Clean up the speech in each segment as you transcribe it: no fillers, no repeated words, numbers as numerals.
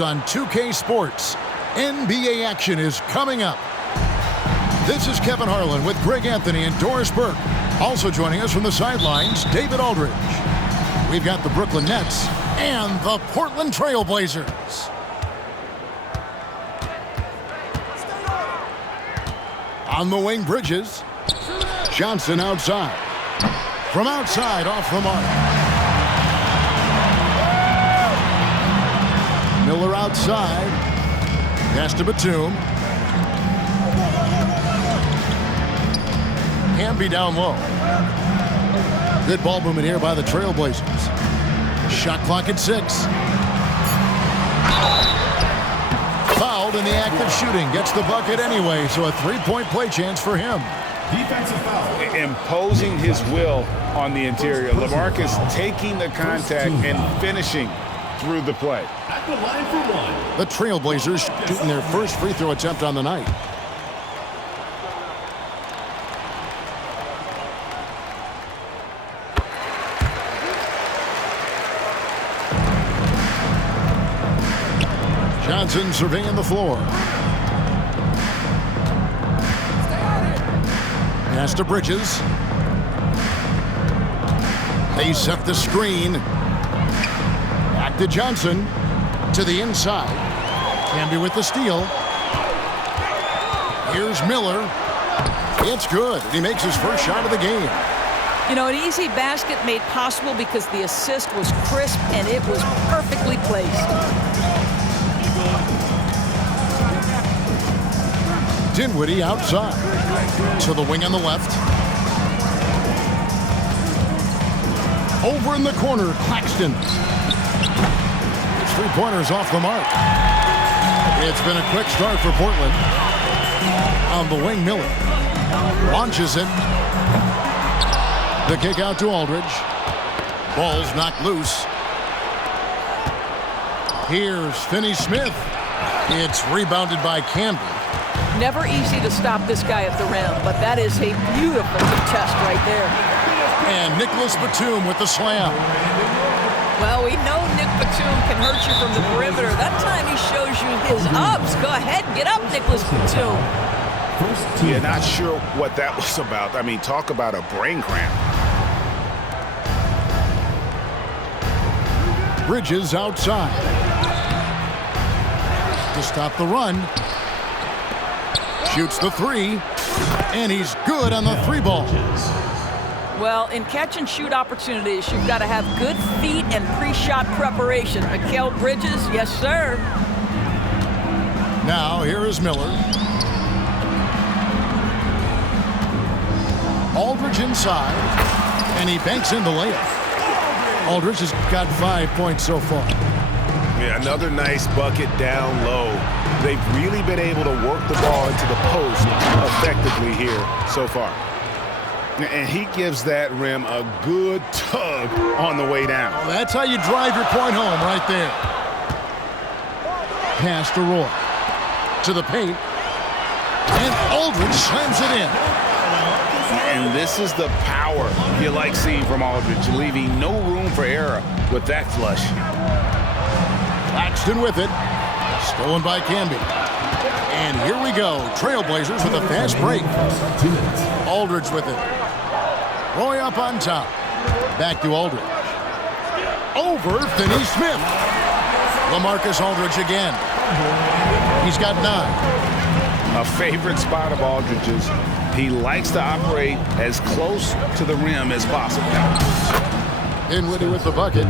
On 2K Sports, NBA action is coming up. This is Kevin Harlan with Greg Anthony and Doris Burke. Also joining us from the sidelines, David Aldridge. We've got the Brooklyn Nets and the Portland Trail Blazers. On the wing, Bridges. Johnson outside. From outside, off the mark. Miller outside. Pass to Batum. Hamby down low. Good ball movement here by the Trailblazers. Shot clock at 6. Fouled in the act of shooting. Gets the bucket anyway, so a three-point play chance for him. Defensive foul. Imposing his will on the interior. LaMarcus taking the contact and finishing through the play. At the line for one. The Trailblazers shooting their first free throw attempt on the night. Johnson surveying the floor. Pass to Bridges. They set the screen. Back to Johnson. To the inside. Camby with the steal. Here's Miller. It's good. He makes his first shot of the game. You know, an easy basket made possible because the assist was crisp and it was perfectly placed. Dinwiddie outside. To the wing on the left. Over in the corner, Claxton. His three-pointers off the mark. It's been a quick start for Portland. On the wing, Miller. Launches it. The kick out to Aldridge. Ball's knocked loose. Here's Finney-Smith. It's rebounded by Camby. Never easy to stop this guy at the rim, but that is a beautiful test right there. And Nicholas Batum with the slam. Well, we know Nick Batum can hurt you from the perimeter. That time he shows you his ups. Go ahead, get up, Nicholas Batum. Yeah, not sure what that was about. I mean, talk about a brain cramp. Bridges outside. To stop the run. Shoots the three, and he's good on the three ball. Well, in catch-and-shoot opportunities, you've got to have good feet and pre-shot preparation. Mikal Bridges, yes, sir. Now, here is Miller. Aldridge inside, and he banks in the layup. Aldridge has got 5 points so far. Yeah, another nice bucket down low. They've really been able to work the ball into the post effectively here so far. And he gives that rim a good tug on the way down. Well, that's how you drive your point home right there. Pass to Roy. To the paint. And Aldridge slams it in. And this is the power you like seeing from Aldridge, leaving no room for error with that flush. Claxton with it. Stolen by Camby. And here we go. Trailblazers with a fast break. Aldridge with it. Roy up on top. Back to Aldridge. Over Finney-Smith. LaMarcus Aldridge again. He's got 9. A favorite spot of Aldridge's. He likes to operate as close to the rim as possible. Dinwiddie with the bucket.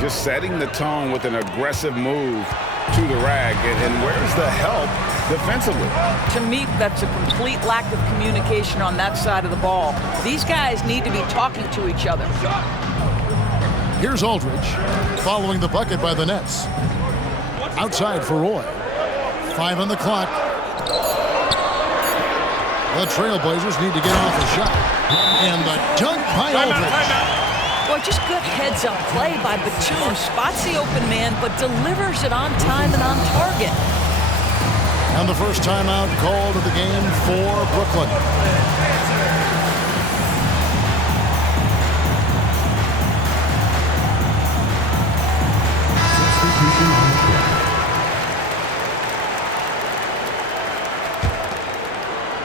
Just setting the tone with an aggressive move to the rack. And where's the help defensively? To me, that's a complete lack of communication on that side of the ball. These guys need to be talking to each other. Here's Aldridge, following the bucket by the Nets. Outside for Roy. 5 on the clock. The Trailblazers need to get off a shot. And the dunk by Aldridge. Boy, just good heads-up play by Batum. Spots the open man, but delivers it on time and on target. And the first timeout called of the game for Brooklyn.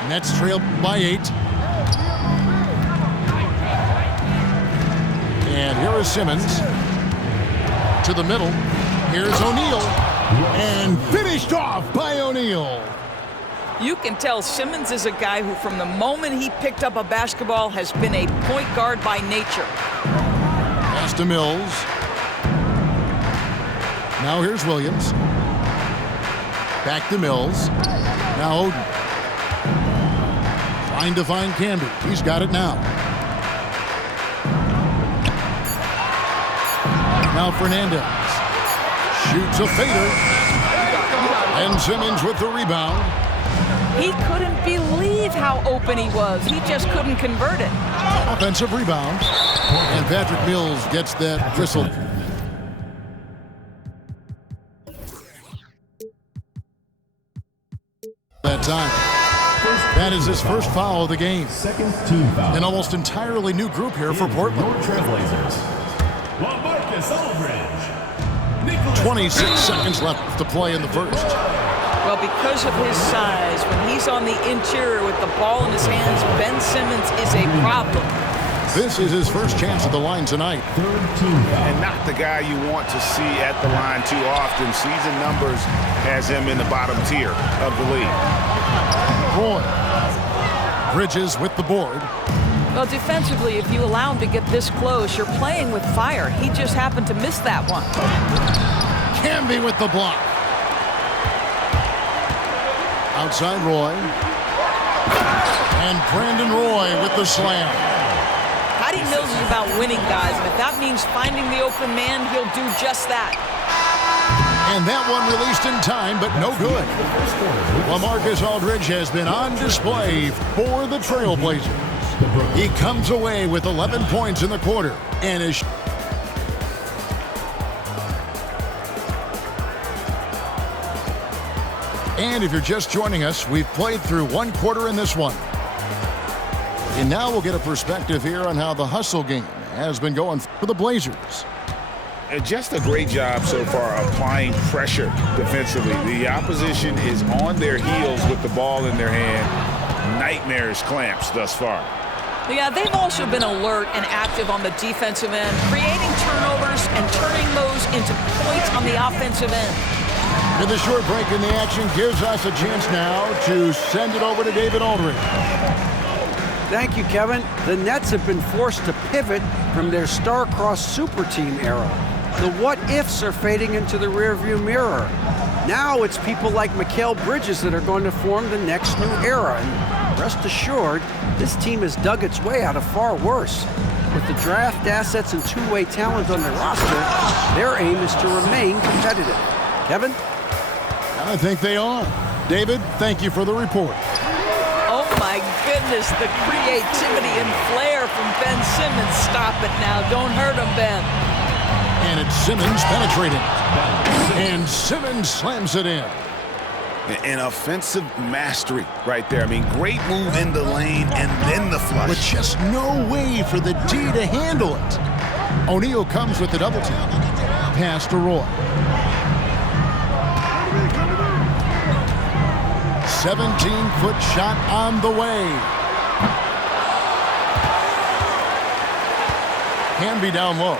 Nets trail by 8. And here is Simmons. To the middle. Here's O'Neal. And finished off by O'Neal. You can tell Simmons is a guy who, from the moment he picked up a basketball, has been a point guard by nature. Pass to Mills. Now here's Williams. Back to Mills. Now Oden. Trying to find Camby. He's got it now. Now Fernandez. Shoots a fader. And Simmons with the rebound. He couldn't believe how open he was. He just couldn't convert it. Offensive rebound. And Patrick Mills gets that whistle. That time. That is his first foul of the game. Second team foul. An almost entirely new group here for Portland. Your Trailblazers. Aldridge. 26 seconds left to play in the first. Well, because of his size, when he's on the interior with the ball in his hands, Ben Simmons is a problem. This is his first chance at the line tonight. Third team foul. And not the guy you want to see at the line too often. Season numbers has him in the bottom tier of the league. Roy. Bridges with the board. Well, defensively, if you allow him to get this close, you're playing with fire. He just happened to miss that one. Camby with the block. Outside Roy. And Brandon Roy with the slam. Patty Mills is about winning, guys, and if that means finding the open man, he'll do just that. And that one released in time, but no good. LaMarcus Aldridge has been on display for the Trailblazers. He comes away with 11 points in the quarter and is... And if you're just joining us, we've played through one quarter in this one. And now we'll get a perspective here on how the hustle game has been going for the Blazers. And just a great job so far applying pressure defensively. The opposition is on their heels with the ball in their hand. Nightmares clamps thus far. Yeah, they've also been alert and active on the defensive end, creating turnovers and turning those into points on the offensive end. And the short break in the action gives us a chance now to send it over to David Aldridge. Thank you, Kevin. The Nets have been forced to pivot from their star-crossed super team era. The what-ifs are fading into the rearview mirror. Now it's people like Mikal Bridges that are going to form the next new era. And rest assured, this team has dug its way out of far worse. With the draft assets and two-way talent on their roster, their aim is to remain competitive. Kevin? I think they are. David, thank you for the report. Oh my goodness, the creativity and flair from Ben Simmons. Stop it now, don't hurt him, Ben. And it's Simmons penetrating. And Simmons slams it in. An offensive mastery right there. I mean, great move in the lane and then the flush. With just no way for the D to handle it. O'Neal comes with the double team. Pass to Roy. 17-foot shot on the way. Can be down low.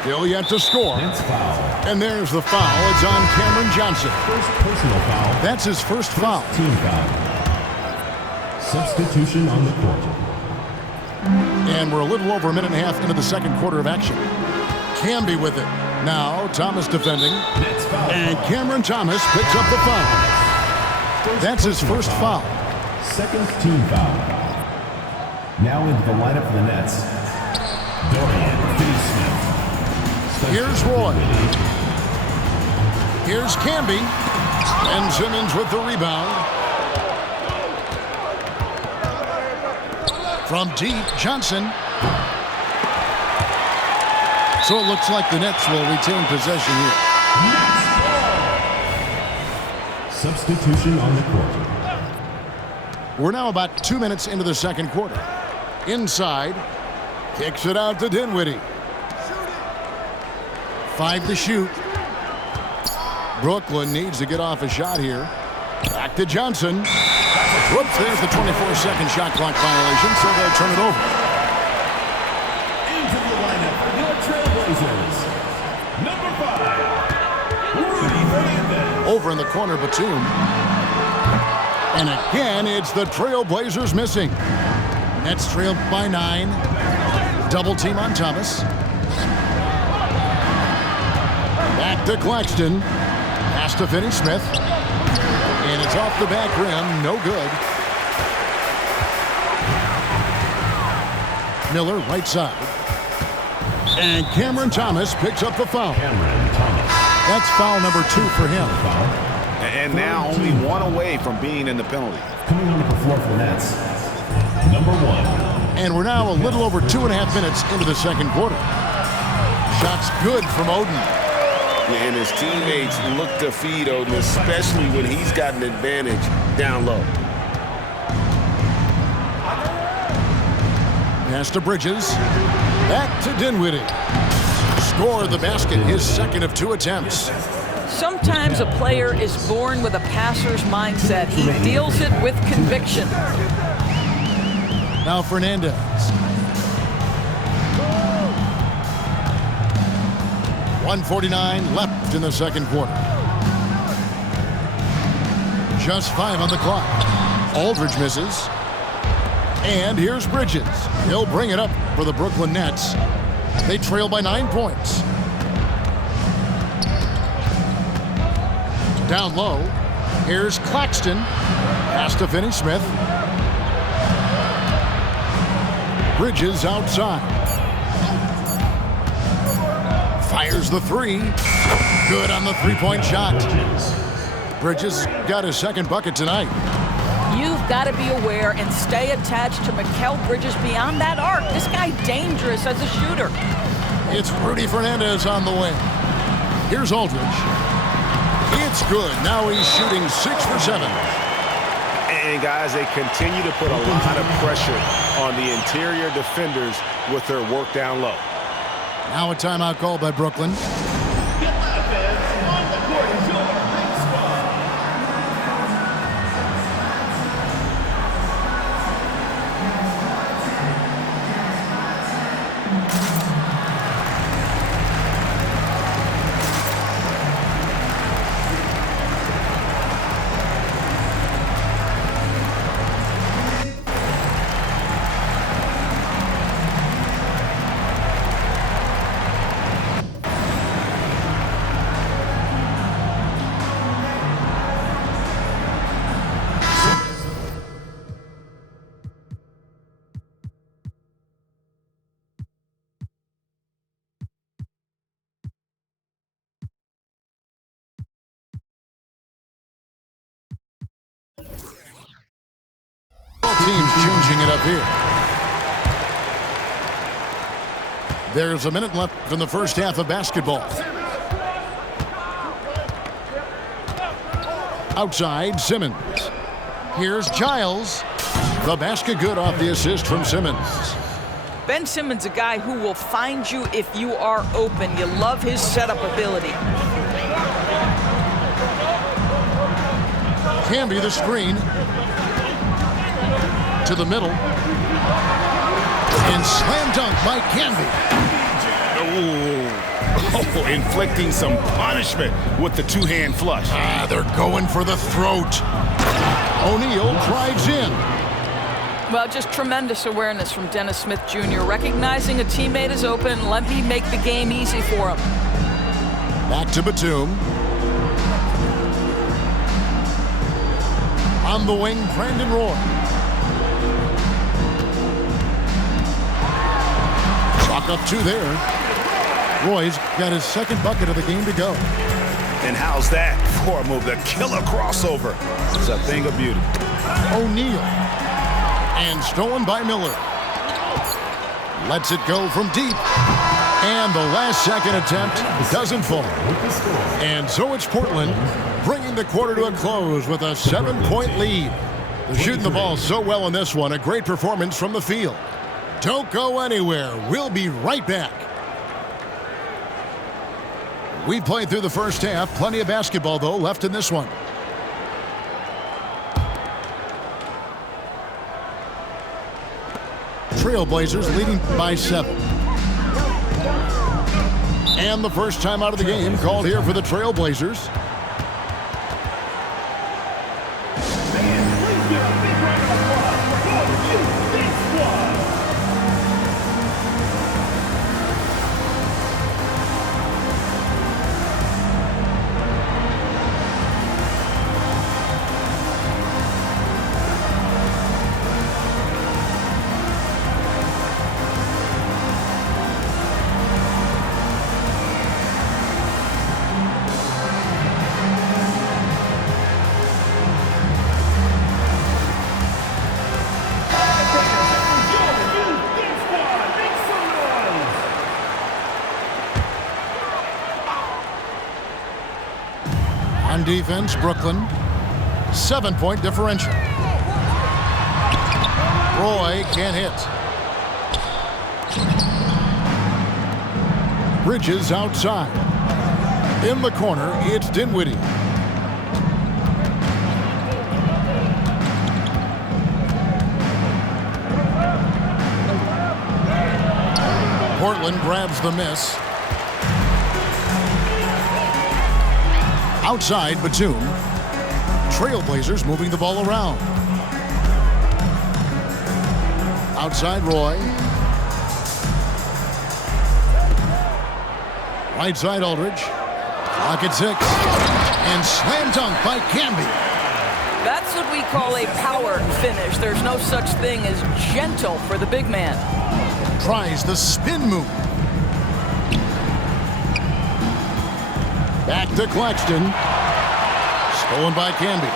Still yet to score. And there's the foul. It's on Cameron Johnson. First personal foul. That's his first foul. Team foul. Substitution on the court. And we're a little over a minute and a half into the second quarter of action. Camby with it. Now Thomas defending. And Cameron Thomas picks up the foul. That's his first foul. Second team foul. Now into the lineup for the Nets. Dorian Finney-Smith. Here's Roy. Here's Camby. And Simmons with the rebound. From deep, Johnson. So it looks like the Nets will retain possession here. Substitution on the court. We're now about 2 minutes into the second quarter. Inside. Kicks it out to Dinwiddie. 5 to shoot. Brooklyn needs to get off a shot here. Back to Johnson. Whoops, there's the 24-second shot clock violation, so they'll turn it over. Into the lineup for the Trailblazers, number 5, Rudy Fernandez. Over in the corner, Batum. And again, it's the Trailblazers missing. Nets trailed by 9. Double team on Thomas. Back to Claxton. Pass to Finney-Smith. And it's off the back rim. No good. Miller, right side. And Cameron Thomas picks up the foul. Cameron Thomas. That's foul number 2 for him. And now only one away from being in the penalty. Coming on the floor for the Nets, number 1. And we're now a little over 2.5 minutes into the second quarter. Shots good from Oden. And his teammates look to feed Oden, especially when he's got an advantage down low. Pass to Bridges. Back to Dinwiddie. Scored the basket, his second of 2 attempts. Sometimes a player is born with a passer's mindset. He deals it with conviction. Now Fernandez. .149 left in the second quarter. Just 5 on the clock. Aldridge misses. And here's Bridges. He'll bring it up for the Brooklyn Nets. They trail by 9 points. Down low. Here's Claxton. Pass to Finney-Smith. Bridges outside. Fires the 3. Good on the 3-point shot. Bridges got his second bucket tonight. You've got to be aware and stay attached to Mikal Bridges beyond that arc. This guy dangerous as a shooter. It's Rudy Fernandez on the wing. Here's Aldridge. It's good. Now he's shooting 6 for 7. And guys, they continue to put a lot of pressure on the interior defenders with their work down low. Now a timeout call by Brooklyn. Teams changing it up here. There's a minute left in the first half of basketball. Outside, Simmons. Here's Giles. The basket good off the assist from Simmons. Ben Simmons, a guy who will find you if you are open. You love his setup ability. Camby the screen. To the middle. And slam dunk by Camby. Oh, inflicting some punishment with the two-hand flush. They're going for the throat. O'Neal drives in. Well, just tremendous awareness from Dennis Smith Jr. Recognizing a teammate is open, let me make the game easy for him. Back to Batum. On the wing, Brandon Roy. Chalk up 2 there. Roy's got his second bucket of the game to go. And how's that for a move? The killer crossover. It's a thing of beauty. O'Neal. And stolen by Miller. Lets it go from deep. And the last second attempt doesn't fall. And so it's Portland bringing the quarter to a close with a 7-point lead. They're shooting the ball so well in this one. A great performance from the field. Don't go anywhere. We'll be right back. We've played through the first half. Plenty of basketball, though, left in this one. Trailblazers leading by 7. And the first time out of the game called here for the Trailblazers. On defense, Brooklyn, 7-point differential. Roy can't hit. Bridges outside. In the corner, it's Dinwiddie. Portland grabs the miss. Outside, Batum. Trailblazers moving the ball around. Outside, Roy. Right side, Aldridge. Clock at 6. And slam dunk by Camby. That's what we call a power finish. There's no such thing as gentle for the big man. Tries the spin move. Back to Claxton. Stolen by Camby.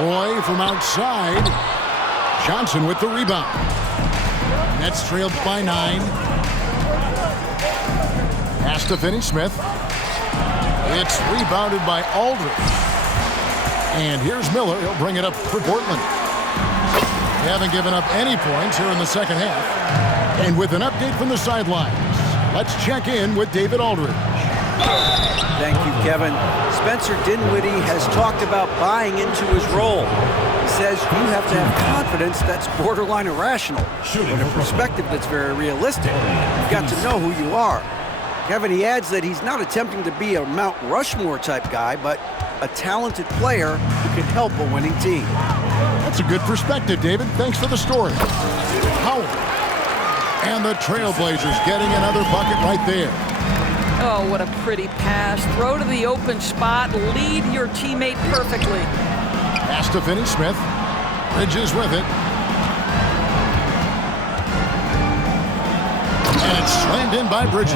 Roy from outside. Johnson with the rebound. Nets trailed by 9. Pass to Finney-Smith. It's rebounded by Aldridge. And here's Miller. He'll bring it up for Portland. They haven't given up any points here in the second half. And with an update from the sidelines, let's check in with David Aldridge. Thank you, Kevin. Spencer Dinwiddie has talked about buying into his role. He says you have to have confidence that's borderline irrational, but a perspective that's very realistic. You've got to know who you are. Kevin, he adds that he's not attempting to be a Mount Rushmore type guy, but a talented player who can help a winning team. That's a good perspective, David. Thanks for the story. Howard. And the Trailblazers getting another bucket right there. Oh, what a pretty pass. Throw to the open spot. Lead your teammate perfectly. Pass to Finney-Smith. Bridges with it. And it's slammed in by Bridges.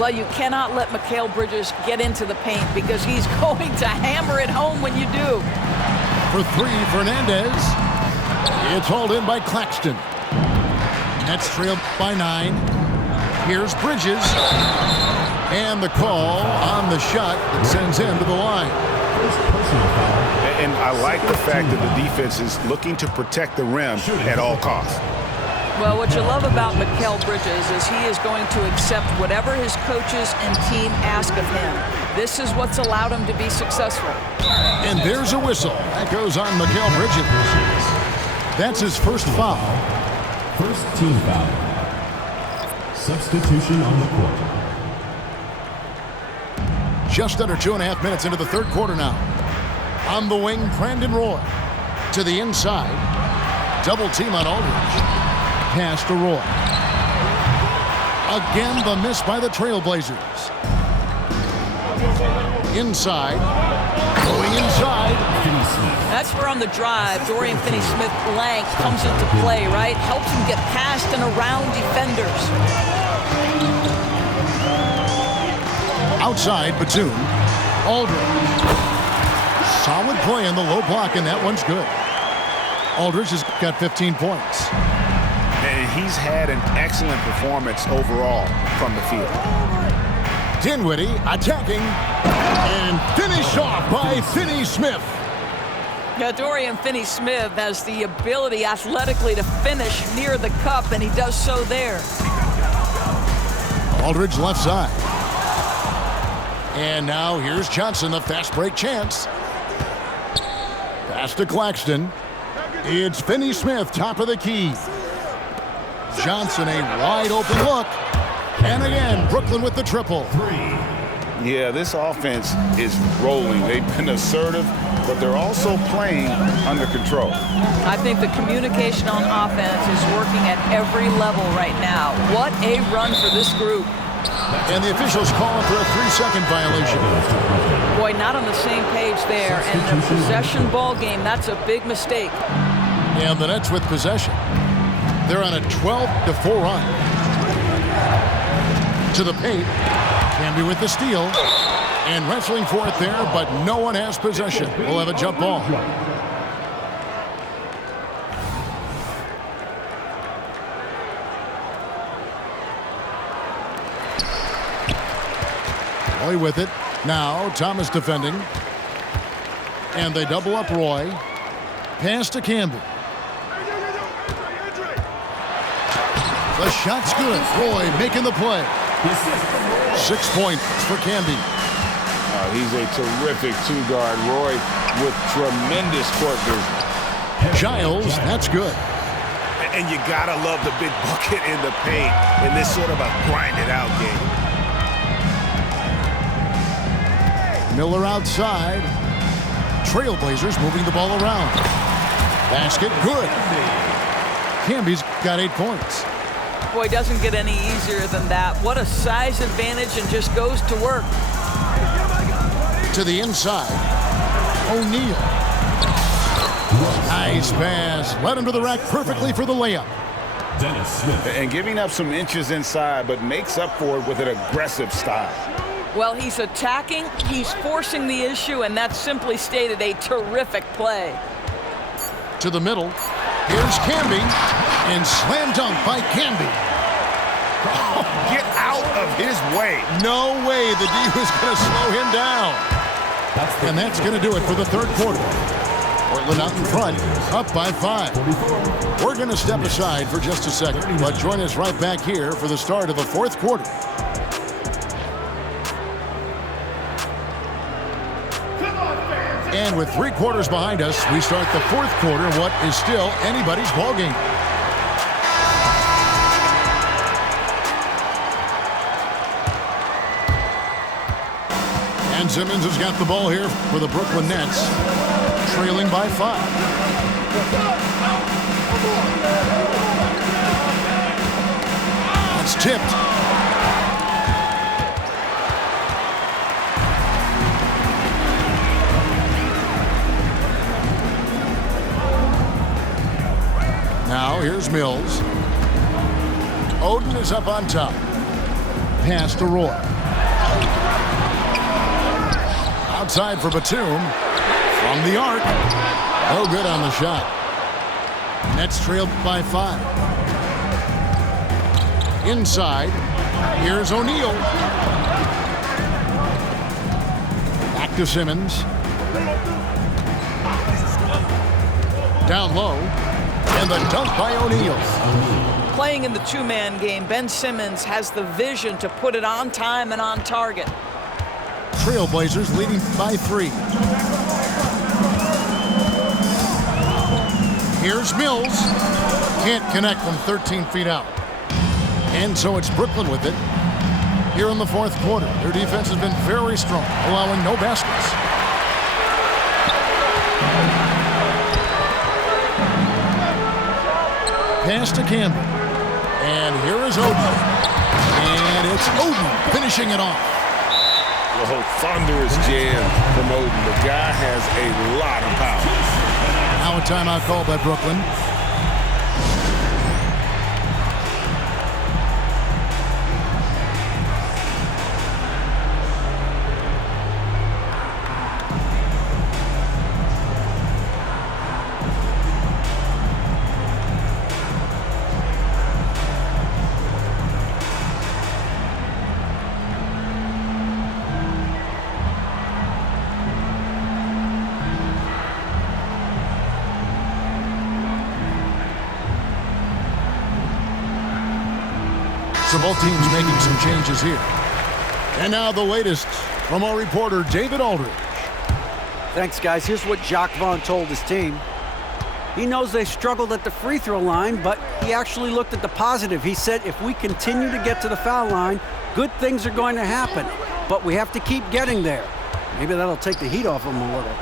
Well, you cannot let Mikal Bridges get into the paint because he's going to hammer it home when you do. For 3, Fernandez. It's hauled in by Claxton. Nets trailed by 9. Here's Bridges. And the call on the shot that sends him to the line. And I like the fact that the defense is looking to protect the rim at all costs. Well, what you love about Mikal Bridges is he is going to accept whatever his coaches and team ask of him. This is what's allowed him to be successful. And there's a whistle. That goes on Mikal Bridges. That's his first foul. First team foul. Substitution on the court. Just under 2.5 minutes into the third quarter now. On the wing, Brandon Roy. To the inside. Double team on Aldridge. Pass to Roy. Again, the miss by the Trailblazers. Inside. Going inside. That's where on the drive, Dorian Finney-Smith length comes into play, right? Helps him get past and around defenders. Outside, Batum. Aldridge. Solid play in the low block, and that one's good. Aldridge has got 15 points. And he's had an excellent performance overall from the field. Dinwiddie attacking and finished off by Finney-Smith. Yeah, Dorian Finney-Smith has the ability athletically to finish near the cup, and he does so there. Aldridge left side. And now here's Johnson, the fast break chance. Pass to Claxton. It's Finney Smith, top of the key. Johnson, a wide open look. And again, Brooklyn with the triple. Yeah, this offense is rolling. They've been assertive, but they're also playing under control. I think the communication on offense is working at every level right now. What a run for this group. And the officials calling for a 3-second violation. Boy, not on the same page there. And in a possession ball game, that's a big mistake. And the Nets with possession. They're on a 12-4 run. To the paint. Camby with the steal. And wrestling for it there, but no one has possession. We'll have a jump ball. Roy with it. Now Thomas defending. And they double up Roy. Pass to Camby. The shot's good. Roy making the play. 6 points for Camby. He's a terrific two-guard. Roy with tremendous court vision. Giles, that's good. And you gotta love the big bucket in the paint in this sort of a grinded-out game. Miller outside. Trailblazers moving the ball around. Basket, good. Camby's got 8 points. Boy, doesn't get any easier than that. What a size advantage, and just goes to work. To the inside. O'Neal. Nice pass. Led him to the rack perfectly for the layup. And giving up some inches inside, but makes up for it with an aggressive style. Well, he's attacking, he's forcing the issue, and that's simply stated a terrific play. To the middle. Here's Camby. And slam dunk by Camby. Oh, get out of his way. No way the D was going to slow him down. And that's going to do it for the third quarter. Portland out in front, up by 5. We're going to step aside for just a second, but join us right back here for the start of the fourth quarter. And with 3 quarters behind us, we start the fourth quarter in what is still anybody's ballgame. And Simmons has got the ball here for the Brooklyn Nets, trailing by 5. It's tipped. Now here's Mills. Oden is up on top. Pass to Roy. Outside for Batum. From the arc. No good on the shot. Nets trailed by 5. Inside. Here's O'Neal. Back to Simmons. Down low. And the dunk by O'Neal. Playing in the two-man game, Ben Simmons has the vision to put it on time and on target. Trailblazers leading by 3. Here's Mills. Can't connect from 13 feet out. And so it's Brooklyn with it. Here in the fourth quarter, their defense has been very strong, allowing no baskets. Pass to Campbell. And here is Oden. And it's Oden finishing it off. Oh, thunderous jam from Oden. The guy has a lot of power. Now a timeout called by Brooklyn. So both teams making some changes here. And now the latest from our reporter, David Aldridge. Thanks, guys. Here's what Jacques Vaughn told his team. He knows they struggled at the free throw line, but he actually looked at the positive. He said, if we continue to get to the foul line, good things are going to happen. But we have to keep getting there. Maybe that'll take the heat off him a little.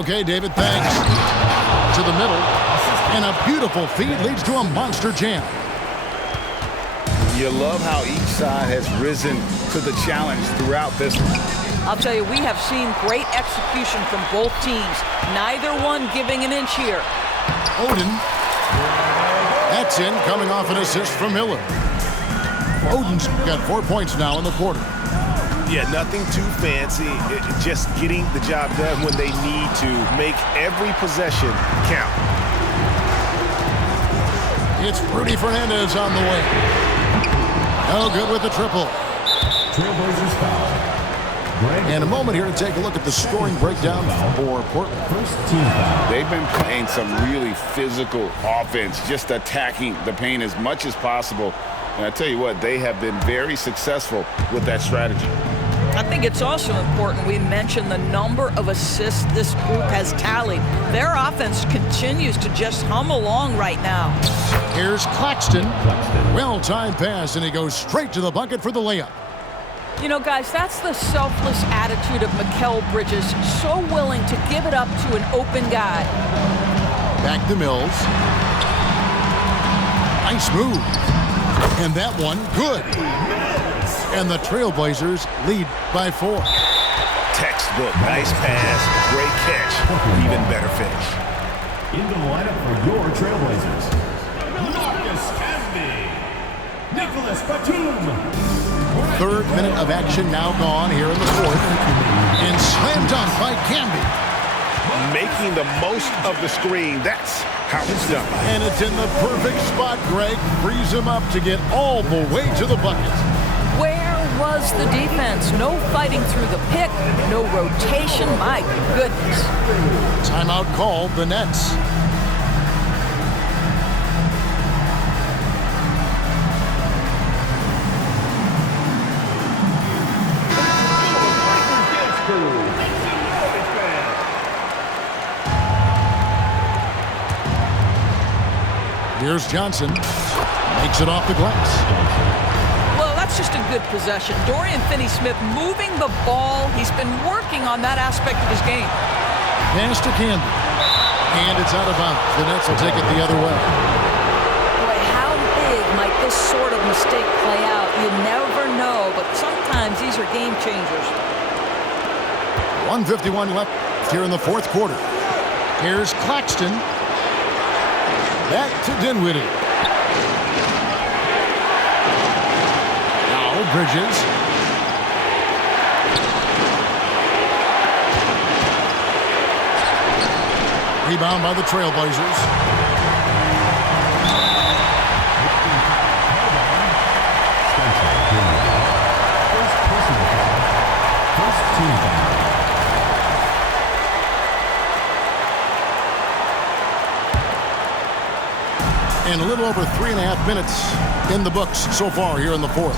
Okay, David, thanks. To the middle. And a beautiful feed leads to a monster jam. You love how each side has risen to the challenge throughout this one. I'll tell you, we have seen great execution from both teams. Neither one giving an inch here. Oden. That's in, coming off an assist from Miller. Oden's got 4 points now in the quarter. Yeah, nothing too fancy. Just getting the job done when they need to. Make every possession count. It's Rudy Fernandez on the way. No good with the triple. Trailblazers foul. And a moment here to take a look at the scoring breakdown for Portland. First team foul. They've been playing some really physical offense, just attacking the paint as much as possible. And I tell you what, they have been very successful with that strategy. I think it's also important we mention the number of assists this group has tallied. Their offense continues to just hum along right now. Here's Claxton. Well-timed pass, and he goes straight to the bucket for the layup. You know, guys, that's the selfless attitude of Mikal Bridges, so willing to give it up to an open guy. Back to Mills. Nice move. And that one, good. And the Trailblazers lead by 4. Textbook, nice pass, great catch, even better finish. Into the lineup for your Trailblazers. Marcus Camby. Nicholas Batum. Third minute of action now gone here in the fourth. And slam dunk by Camby. Making the most of the screen, that's how it's done. And it's in the perfect spot, Greg. Frees him up to get all the way to the bucket. Where was the defense? No fighting through the pick, no rotation. My goodness. Timeout called, the Nets. Here's Johnson. Makes it off the glass. Well, that's just a good possession. Dorian Finney-Smith moving the ball. He's been working on that aspect of his game. Pass to Camby. And it's out of bounds. The Nets will take it the other way. Boy, how big might this sort of mistake play out? You never know, but sometimes these are game changers. 1:51 left here in the fourth quarter. Here's Claxton. Back to Dinwiddie. Now Bridges. Rebound by the Trailblazers. First team foul. And a little over 3.5 minutes in the books so far here in the fourth.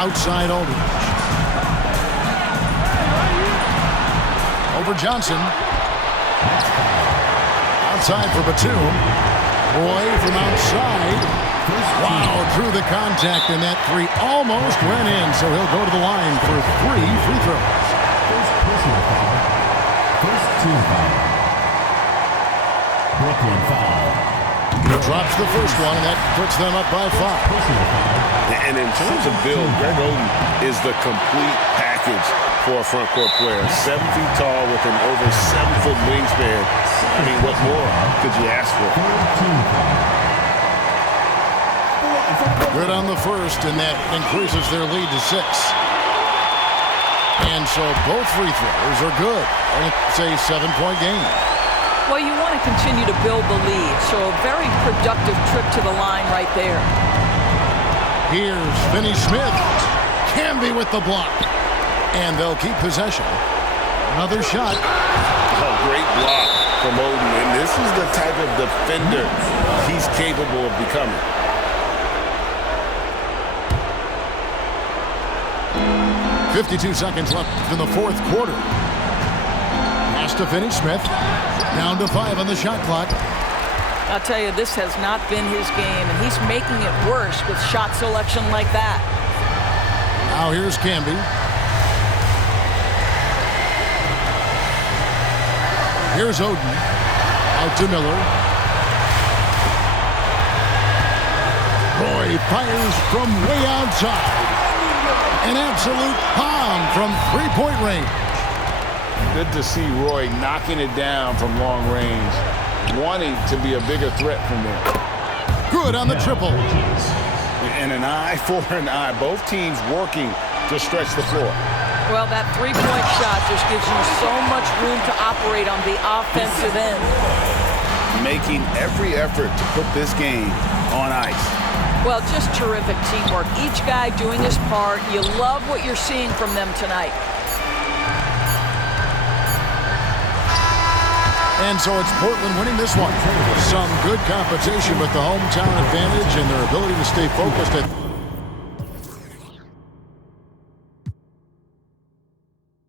Outside Aldridge. Over Johnson. Outside for Batum. Roy from outside. Wow, through the contact, and that three almost went in, so he'll go to the line for 3 free throws. First personal foul. First team foul. Brooklyn foul. He drops the first one, and that puts them up by 5. Personal foul. And in terms of build, Greg Oden is the complete package for a front court player. 7 feet tall with an over 7-foot wingspan. I mean, what more could you ask for? Third team foul. Good on the first, and that increases their lead to 6. And so both free throws are good. It's a 7-point game. Well, you want to continue to build the lead, so a very productive trip to the line right there. Here's Finney-Smith. Camby with the block. And they'll keep possession. Another shot. A great block from Oden, and this is the type of defender he's capable of becoming. .52 seconds left in the fourth quarter. pass to Finney-Smith. Down to 5 on the shot clock. I'll tell you, this has not been his game, and he's making it worse with shot selection like that. Now here's Camby. Here's Oden. Out to Miller. Roy fires from way outside. An absolute bomb from three-point range. Good to see Roy knocking it down from long range, wanting to be a bigger threat from there. Good on the triple. And an eye for an eye. Both teams working to stretch the floor. Well, that three-point shot just gives you so much room to operate on the offensive end. Making every effort to put this game on ice. Well, just terrific teamwork. Each guy doing his part. You love what you're seeing from them tonight. And so it's Portland winning this one. Some good competition, but the hometown advantage and their ability to stay focused at